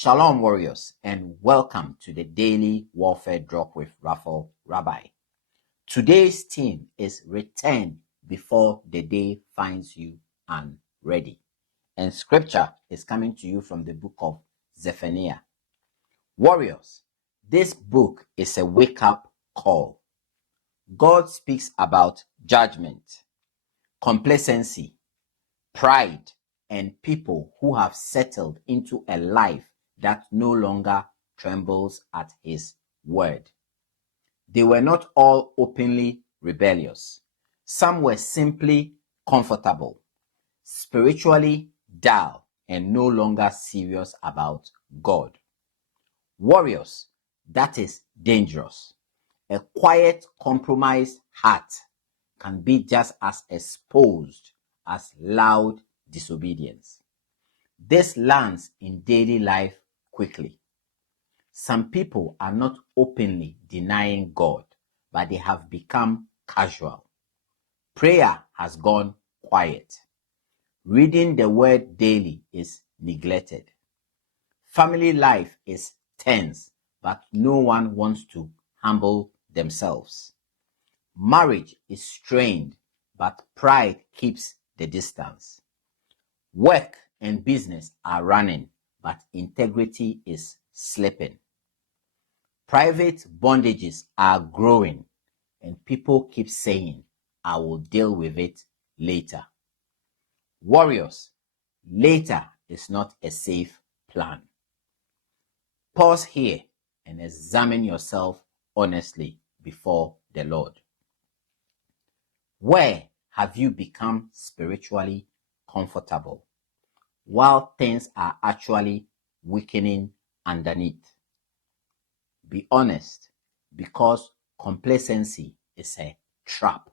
Shalom, warriors, and welcome to the Daily Warfare Drop with Raphael Rabbi. Today's theme is Return Before the Day Finds You Unready. And scripture is coming to you from the book of Zephaniah. Warriors, this book is a wake-up call. God speaks about judgment, complacency, pride, and people who have settled into a life that no longer trembles at his word. They were not all openly rebellious. Some were simply comfortable, spiritually dull, and no longer serious about God. Warriors, that is dangerous. A quiet, compromised heart can be just as exposed as loud disobedience. This lands in daily life quickly. Some people are not openly denying God, but they have become casual. Prayer has gone quiet. Reading the word daily is neglected. Family life is tense, but no one wants to humble themselves. Marriage is strained, but pride keeps the distance. Work and business are running, but integrity is slipping. Private bondages are growing, and people keep saying, I will deal with it later. Warriors, later is not a safe plan. Pause here and examine yourself honestly before the Lord. Where have you become spiritually comfortable while things are actually weakening underneath? Be honest, because complacency is a trap.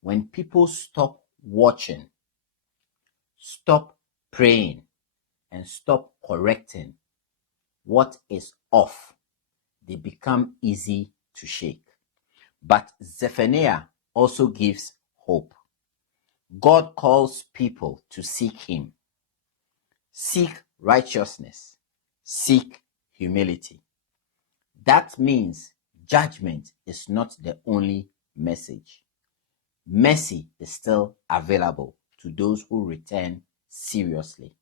When people stop watching, stop praying, and stop correcting what is off, they become easy to shake. But Zephaniah also gives hope. God calls people to seek him. Seek righteousness. Seek humility. That means judgment is not the only message. Mercy is still available to those who return seriously.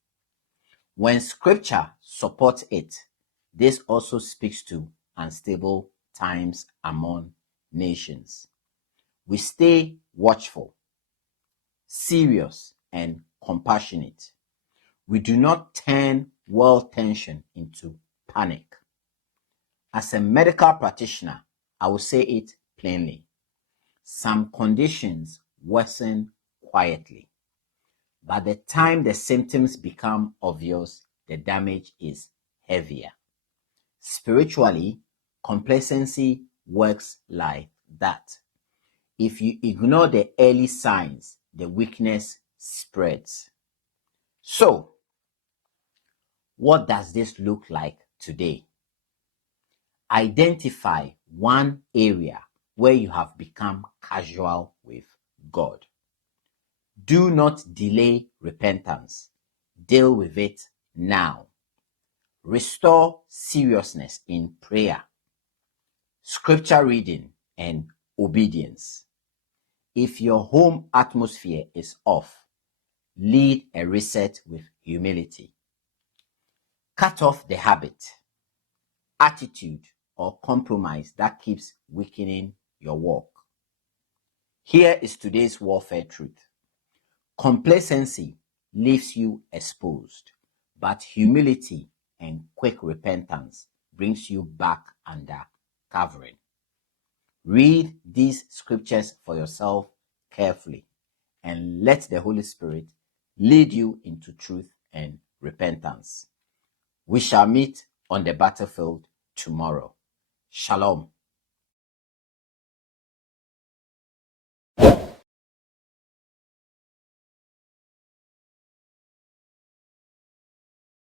When scripture supports it, this also speaks to unstable times among nations. We stay watchful, serious, and compassionate. We do not turn world tension into panic. As a medical practitioner, I will say it plainly. Some conditions worsen quietly. By the time the symptoms become obvious, the damage is heavier. Spiritually, complacency works like that. If you ignore the early signs, the weakness spreads. So, what does this look like today? Identify one area where you have become casual with God. Do not delay repentance. Deal with it now. Restore seriousness in prayer, scripture reading, and obedience. If your home atmosphere is off, lead a reset with humility. Cut off the habit, attitude, or compromise that keeps weakening your walk. Here is today's warfare truth. Complacency leaves you exposed, but humility and quick repentance brings you back under covering. Read these scriptures for yourself carefully and let the Holy Spirit lead you into truth and repentance. We shall meet on the battlefield tomorrow. Shalom.